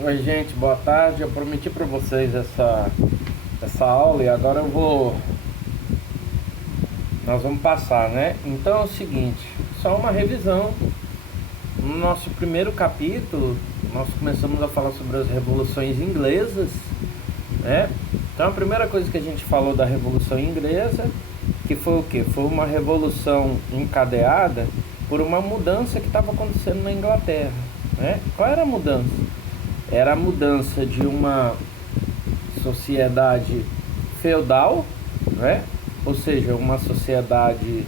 Oi, gente, boa tarde. Eu prometi para vocês essa aula e agora nós vamos passar, né? Então é o seguinte, só uma revisão. No nosso primeiro capítulo, nós começamos a falar sobre as revoluções inglesas, né? Então a primeira coisa que a gente falou da Revolução Inglesa, que foi o quê? Foi uma revolução encadeada por uma mudança que estava acontecendo na Inglaterra, né? Qual era a mudança? Era a mudança de uma sociedade feudal, né? Ou seja, uma sociedade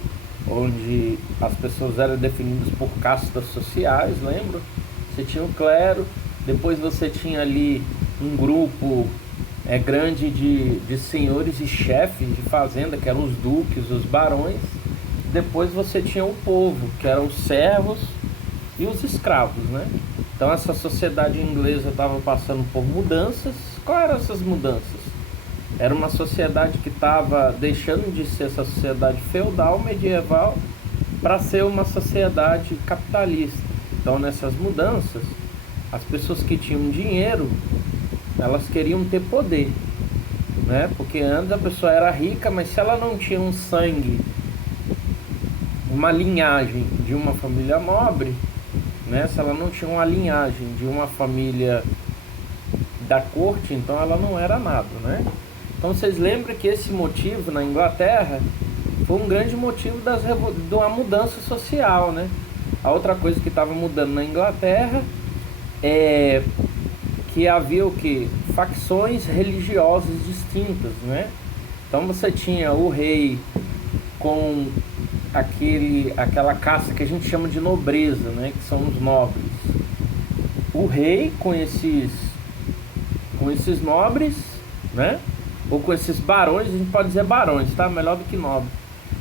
onde as pessoas eram definidas por castas sociais, lembra? Você tinha o clero, depois você tinha ali um grupo grande de senhores e chefes de fazenda, que eram os duques, os barões. Depois você tinha o povo, que eram os servos e os escravos, né? Então essa sociedade inglesa estava passando por mudanças. Quais eram essas mudanças? Era uma sociedade que estava deixando de ser essa sociedade feudal, medieval, para ser uma sociedade capitalista. Então nessas mudanças, as pessoas que tinham dinheiro, elas queriam ter poder, né? Porque antes a pessoa era rica, mas se ela não tinha um sangue, uma linhagem de uma família nobre, né? Se ela não tinha uma linhagem de uma família da corte, então ela não era nada, né? Então vocês lembram que esse motivo na Inglaterra foi um grande motivo de uma mudança social, né? A outra coisa que estava mudando na Inglaterra é que havia o que? Facções religiosas distintas, né? Então você tinha o rei com aquela casta que a gente chama de nobreza, né? Que são os nobres. O rei com esses nobres, né? Ou com esses barões, a gente pode dizer barões, tá? Melhor do que nobre.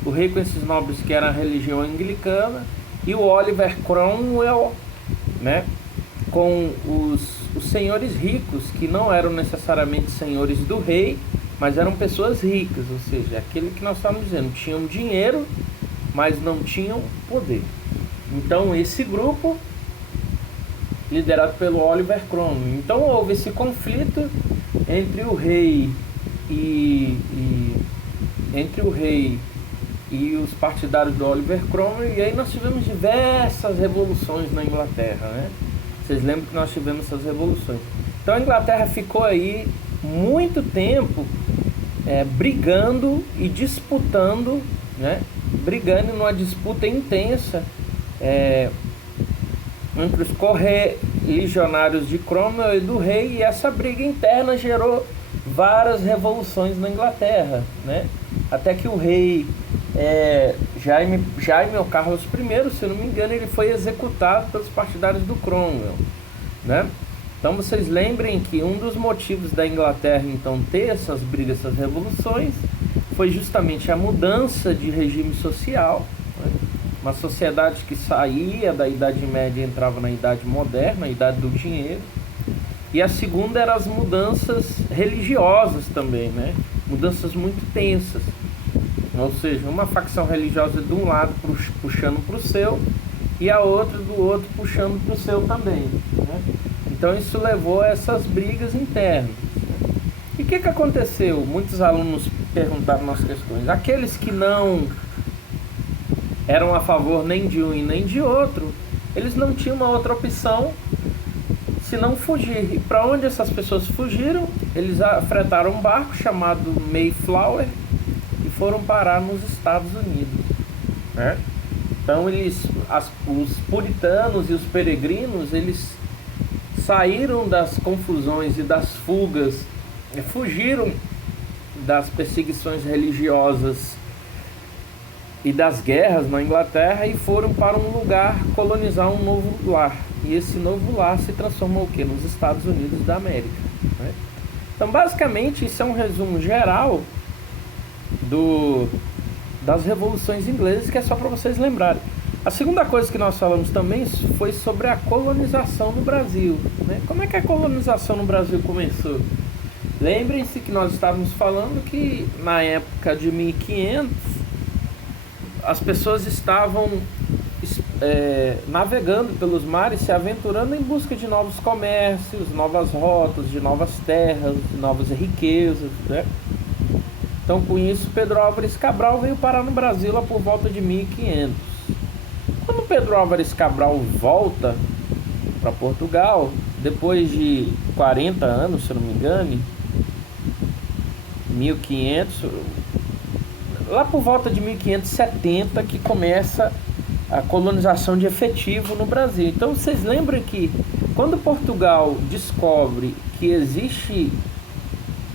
O rei com esses nobres que era a religião anglicana, e o Oliver Cromwell, né? Com os senhores ricos, que não eram necessariamente senhores do rei, mas eram pessoas ricas, ou seja, aquilo que nós estamos dizendo, tinham dinheiro, mas não tinham poder. Então esse grupo, liderado pelo Oliver Cromwell, então houve esse conflito entre o rei e os partidários do Oliver Cromwell, e aí nós tivemos diversas revoluções na Inglaterra, né? Vocês lembram que nós tivemos essas revoluções. Então a Inglaterra ficou aí muito tempo brigando e disputando, né? Brigando numa disputa intensa entre os correligionários de Cromwell e do rei, e essa briga interna gerou várias revoluções na Inglaterra, né? Até que o rei Jaime ou Carlos I, se eu não me engano, ele foi executado pelos partidários do Cromwell, né? Então vocês lembrem que um dos motivos da Inglaterra então ter essas brigas, essas revoluções, foi justamente a mudança de regime social, né? Uma sociedade que saía da Idade Média e entrava na Idade Moderna, a Idade do Dinheiro. E a segunda eram as mudanças religiosas também, né? Mudanças muito tensas. Ou seja, uma facção religiosa de um lado puxando para o seu, e a outra do outro puxando para o seu também, né? Então isso levou a essas brigas internas. E o que aconteceu? Muitos alunos perguntaram nas questões. Aqueles que não eram a favor nem de um e nem de outro, eles não tinham uma outra opção senão fugir. E para onde essas pessoas fugiram? Eles fretaram um barco chamado Mayflower e foram parar nos Estados Unidos, né? Então os puritanos e os peregrinos, eles saíram das confusões e das fugas, fugiram das perseguições religiosas e das guerras na Inglaterra e foram para um lugar colonizar um novo lar. E esse novo lar se transformou o quê? Nos Estados Unidos da América, né? Então basicamente isso é um resumo geral das revoluções inglesas, que é só para vocês lembrarem. A segunda coisa que nós falamos também foi sobre a colonização no Brasil, né? Como é que a colonização no Brasil começou? Lembrem-se que nós estávamos falando que na época de 1500 as pessoas estavam navegando pelos mares, se aventurando em busca de novos comércios, novas rotas, de novas terras, de novas riquezas, né? Então, com isso, Pedro Álvares Cabral veio parar no Brasil lá por volta de 1500. Quando Pedro Álvares Cabral volta para Portugal, depois de 40 anos, se eu não me engano, 1500, lá por volta de 1570 que começa a colonização de efetivo no Brasil. Então vocês lembram que quando Portugal descobre que existe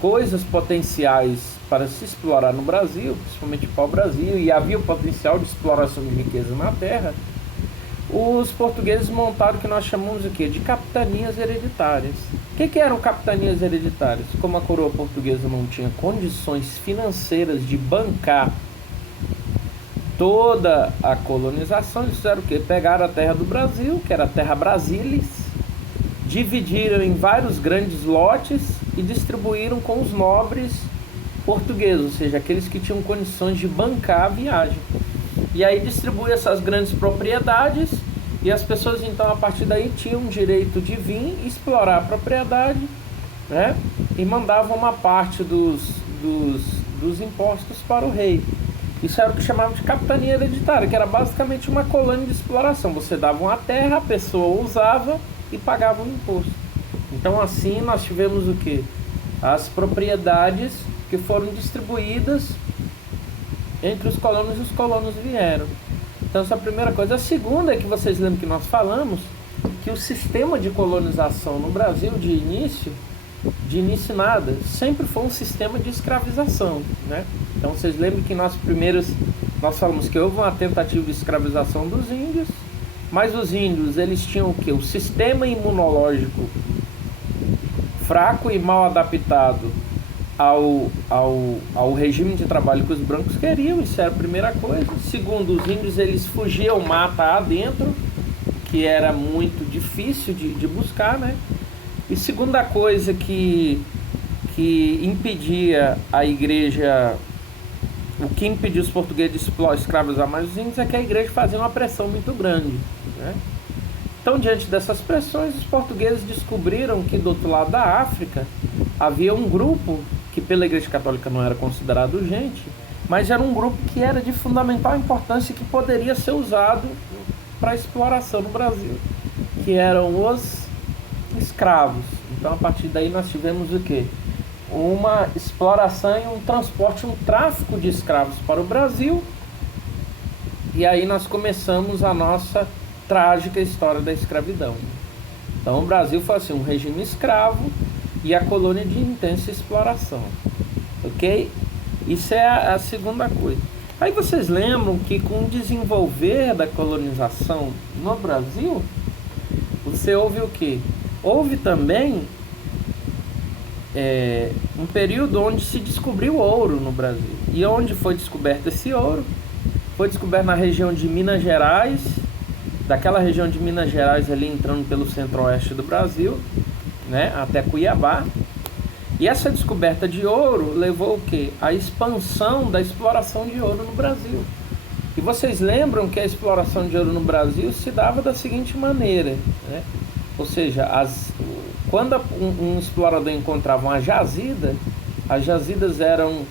coisas potenciais para se explorar no Brasil, principalmente para o Brasil, e havia o potencial de exploração de riqueza na terra, os portugueses montaram o que nós chamamos de capitanias hereditárias. O que eram capitanias hereditárias? Como a coroa portuguesa não tinha condições financeiras de bancar toda a colonização, eles fizeram o quê? Pegaram a terra do Brasil, que era a terra Brasilis, dividiram em vários grandes lotes e distribuíram com os nobres portugueses, ou seja, aqueles que tinham condições de bancar a viagem. E aí distribui essas grandes propriedades e as pessoas então a partir daí tinham o direito de vir explorar a propriedade, né? E mandavam uma parte dos impostos para o rei. Isso era o que chamavam de capitania hereditária, que era basicamente uma colônia de exploração. Você dava uma terra, a pessoa usava e pagava um imposto. Então assim nós tivemos o quê? As propriedades que foram distribuídas entre os colonos, e os colonos vieram. Então essa é a primeira coisa. A segunda é que vocês lembram que nós falamos que o sistema de colonização no Brasil de início nada, sempre foi um sistema de escravização, né? Então vocês lembram que nós falamos que houve uma tentativa de escravização dos índios, mas os índios eles tinham o quê? O sistema imunológico fraco e mal adaptado ao regime de trabalho que os brancos queriam. Isso era a primeira coisa. Segundo, os índios eles fugiam mata adentro, que era muito difícil de buscar, né? E segunda coisa que impedia a igreja, o que impedia os portugueses de escravizar mais os índios é que a igreja fazia uma pressão muito grande, né? Então, diante dessas pressões, os portugueses descobriram que do outro lado da África havia um grupo que pela Igreja Católica não era considerado gente, mas era um grupo que era de fundamental importância e que poderia ser usado para exploração no Brasil, que eram os escravos. Então a partir daí nós tivemos o quê? Uma exploração e um transporte, um tráfico de escravos para o Brasil. E aí nós começamos a nossa trágica história da escravidão. Então o Brasil foi assim, um regime escravo e a colônia de intensa exploração, ok? Isso é a segunda coisa. Aí vocês lembram que com o desenvolver da colonização no Brasil, você houve o quê? Houve também um período onde se descobriu ouro no Brasil. E onde foi descoberto esse ouro? Foi descoberto na região de Minas Gerais, daquela região de Minas Gerais ali entrando pelo centro-oeste do Brasil, né, até Cuiabá. E essa descoberta de ouro levou o quê? A expansão da exploração de ouro no Brasil. E vocês lembram que a exploração de ouro no Brasil se dava da seguinte maneira, né? Ou seja, quando um explorador encontrava uma jazida, as jazidas eram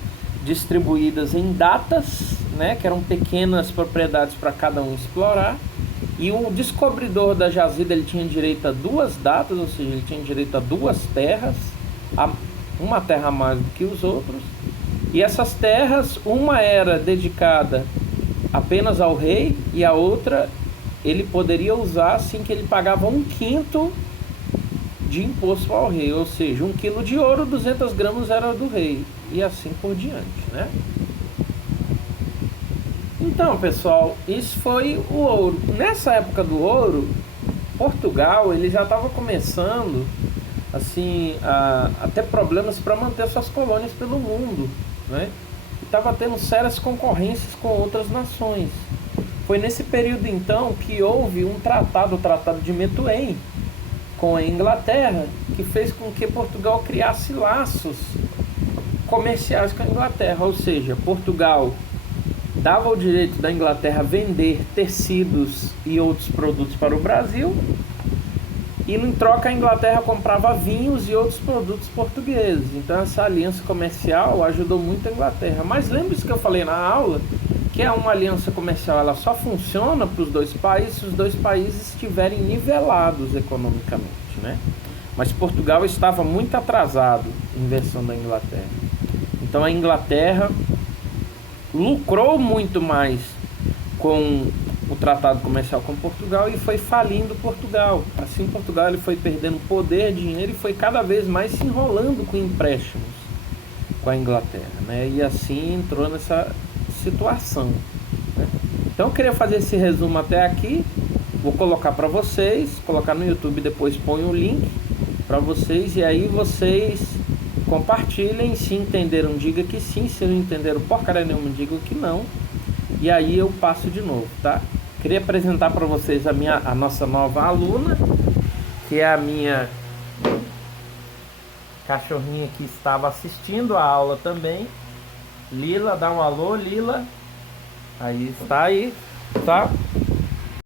distribuídas em datas, né, que eram pequenas propriedades para cada um explorar. E o descobridor da jazida ele tinha direito a 2 datas, ou seja, ele tinha direito a 2 terras, uma terra a mais do que os outros. E essas terras, uma era dedicada apenas ao rei e a outra ele poderia usar assim que ele pagava 1/5 de imposto ao rei, ou seja, 1 quilo de ouro, 200 gramas era do rei, e assim por diante, né? Então, pessoal, isso foi o ouro. Nessa época do ouro, Portugal ele já estava começando assim, a ter problemas para manter suas colônias pelo mundo, né? Estava tendo sérias concorrências com outras nações. Foi nesse período então que houve um tratado, o Tratado de Methuen, com a Inglaterra, que fez com que Portugal criasse laços comerciais com a Inglaterra, ou seja, Portugal dava o direito da Inglaterra vender tecidos e outros produtos para o Brasil, e em troca a Inglaterra comprava vinhos e outros produtos portugueses. Então essa aliança comercial ajudou muito a Inglaterra. Mas lembre-se que eu falei na aula que é uma aliança comercial, ela só funciona para os dois países se os dois países estiverem nivelados economicamente, né? Mas Portugal estava muito atrasado em versão da Inglaterra. Então a Inglaterra lucrou muito mais com o tratado comercial com Portugal e foi falindo Portugal. Assim Portugal ele foi perdendo poder, dinheiro e foi cada vez mais se enrolando com empréstimos com a Inglaterra, né? E assim entrou nessa situação, né? Então eu queria fazer esse resumo até aqui. Vou colocar para vocês, colocar no YouTube, depois põe o link para vocês e aí vocês compartilhem. Se entenderam, diga que sim. Se não entenderam porcaria nenhuma, diga que não. E aí eu passo de novo, tá? Queria apresentar para vocês a nossa nova aluna, que é a minha cachorrinha que estava assistindo a aula também. Lila, dá um alô, Lila. Aí está aí, tá?